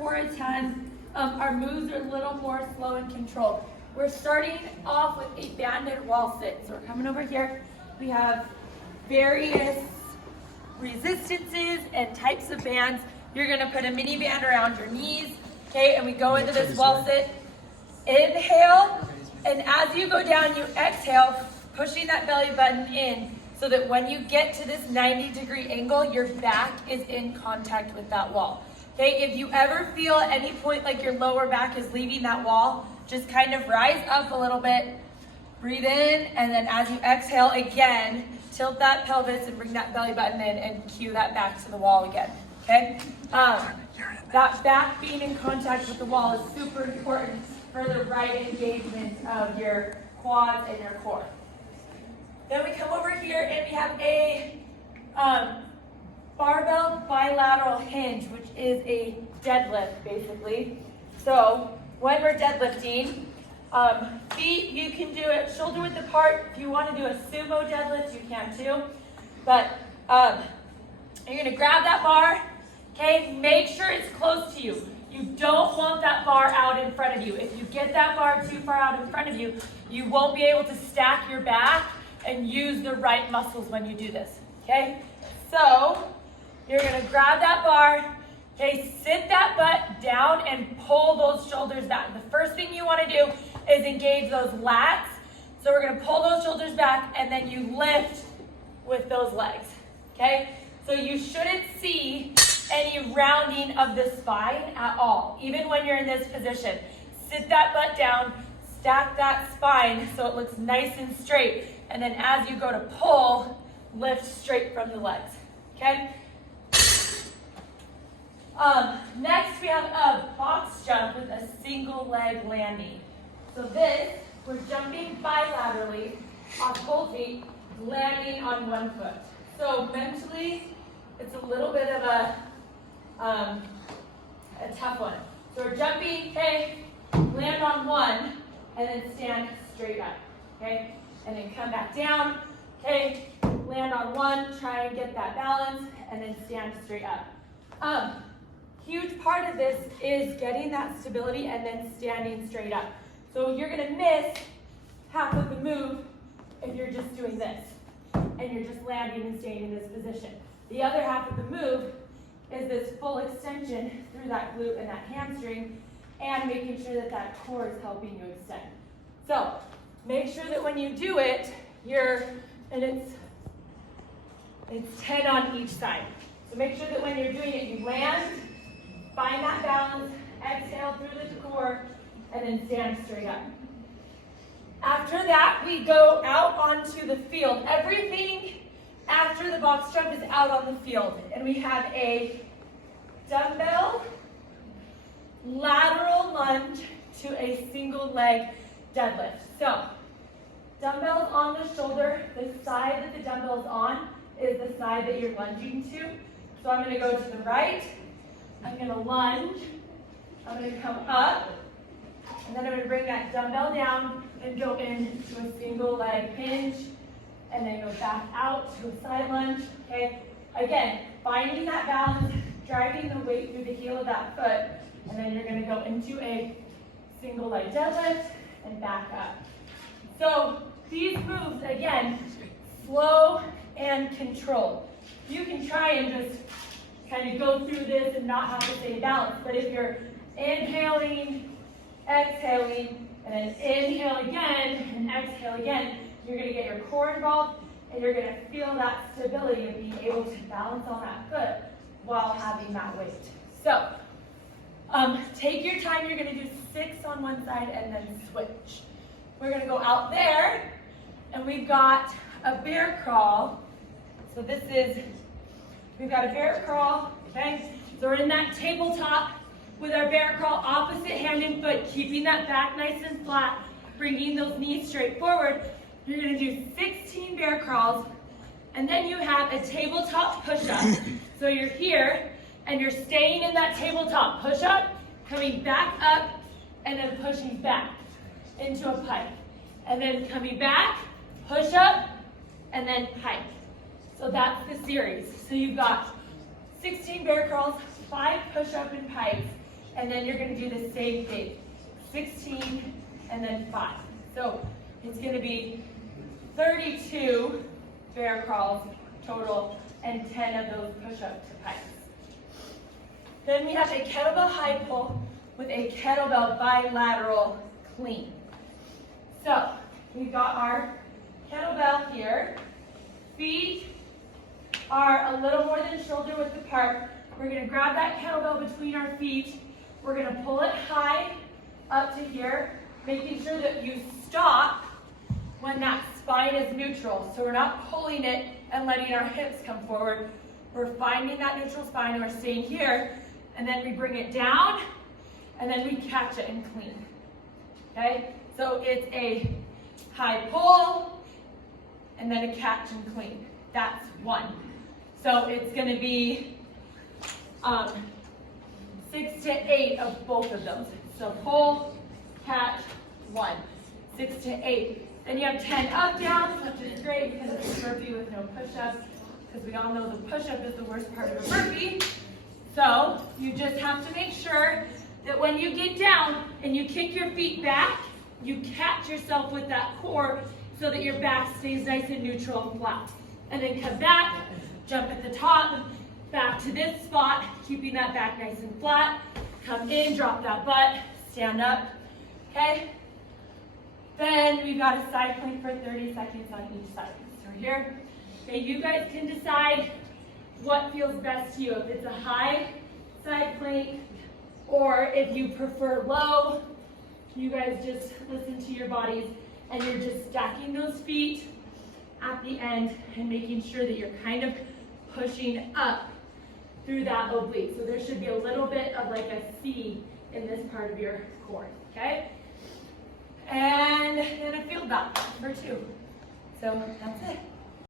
core a ton. Our moves are a little more slow and controlled. We're starting off with a banded wall sit. So we're coming over here. We have various resistances and types of bands. You're gonna put a mini band around your knees, okay? And we go into this wall sit. Inhale, and as you go down, you exhale, pushing that belly button in so that when you get to this 90-degree angle, your back is in contact with that wall. Okay, if you ever feel at any point like your lower back is leaving that wall, just kind of rise up a little bit, breathe in, and then as you exhale again, tilt that pelvis and bring that belly button in and cue that back to the wall again, okay? That back being in contact with the wall is super important for the right engagement of your quads and your core. Then we come over here and we have a barbell bilateral hinge, which is a deadlift basically. So when we're deadlifting, feet, you can do it shoulder width apart. If you want to do a sumo deadlift, you can too. But you're gonna grab that bar, okay? Make sure it's close to you. You don't want that bar out in front of you. If you get that bar too far out in front of you, you won't be able to stack your back and use the right muscles when you do this, okay? So you're gonna grab that bar, okay, sit that butt down and pull those shoulders back. The first thing you wanna do is engage those lats. So we're gonna pull those shoulders back and then you lift with those legs, okay? So you shouldn't see any rounding of the spine at all, even when you're in this position. Sit that butt down, stack that spine so it looks nice and straight, and then as you go to pull, lift straight from the legs, okay? Next we have a box jump with a single leg landing. So this, we're jumping bilaterally off both feet, landing on one foot. So mentally, it's a little bit of a tough one. So we're jumping, okay, land on one, and then stand straight up, okay? And then come back down, okay, land on one, try and get that balance, and then stand straight up. Huge part of this is getting that stability and then standing straight up. So you're gonna miss half of the move if you're just doing this, and you're just landing and staying in this position. The other half of the move is this full extension through that glute and that hamstring, and making sure that that core is helping you extend. So make sure that when you do it, it's 10 on each side. So make sure that when you're doing it, you land, find that balance, exhale through the core, and then stand straight up. After that, we go out onto the field. Everything after the box jump is out on the field. And we have a dumbbell lateral lunge to a single leg deadlift. So dumbbells on the shoulder, the side that the dumbbell's on is the side that you're lunging to. So I'm gonna go to the right, I'm gonna lunge, I'm gonna come up, and then I'm gonna bring that dumbbell down and go into a single leg hinge, and then go back out to a side lunge, okay? Again, finding that balance, driving the weight through the heel of that foot, and then you're gonna go into a single leg deadlift and back up. So these moves, again, slow and controlled. You can try and just kind of go through this and not have to stay balanced, but if you're inhaling, exhaling, and then inhale again and exhale again, you're gonna get your core involved and you're gonna feel that stability of being able to balance on that foot while having that weight. So, take your time, you're gonna do 6 on one side and then switch. We're gonna go out there and we've got a bear crawl. So we've got a bear crawl, okay? So we're in that tabletop with our bear crawl, opposite hand and foot, keeping that back nice and flat, bringing those knees straight forward. You're gonna do 16 bear crawls, and then you have a tabletop push-up. So you're here, and you're staying in that tabletop push-up, coming back up, and then pushing back into a pike. And then coming back, push-up, and then pike. So that's the series. So you've got 16 bear crawls, 5 push-up and pikes, and then you're gonna do the same thing. 16 and then 5. So it's gonna be 32 bear crawls total and 10 of those push-up to pikes. Then we have a kettlebell high pull with a kettlebell bilateral clean. So we've got our kettlebell here. Feet are a little more than shoulder width apart. We're gonna grab that kettlebell between our feet. We're gonna pull it high up to here, making sure that you stop when that spine is neutral. So we're not pulling it and letting our hips come forward. We're finding that neutral spine and we're staying here, and then we bring it down, and then we catch it and clean. Okay? So it's a high pull, and then a catch and clean. That's 1. So it's gonna be 6 to 8 of both of those. So pull, catch, 1. 6 to 8. Then you have 10 up downs, which is great because it's a burpee with no push-ups, because we all know the push-up is the worst part of a burpee. So you just have to make sure that when you get down and you kick your feet back, you catch yourself with that core so that your back stays nice and neutral and flat. And then come back, jump at the top, back to this spot, keeping that back nice and flat. Come in, drop that butt, stand up, okay? Then we've got a side plank for 30 seconds on each side. So here, okay, you guys can decide what feels best to you. If it's a high side plank, or if you prefer low, you guys just listen to your bodies, and you're just stacking those feet at the end and making sure that you're kind of pushing up through that oblique. So there should be a little bit of like a C in this part of your core, okay? And a field back for 2. So that's it.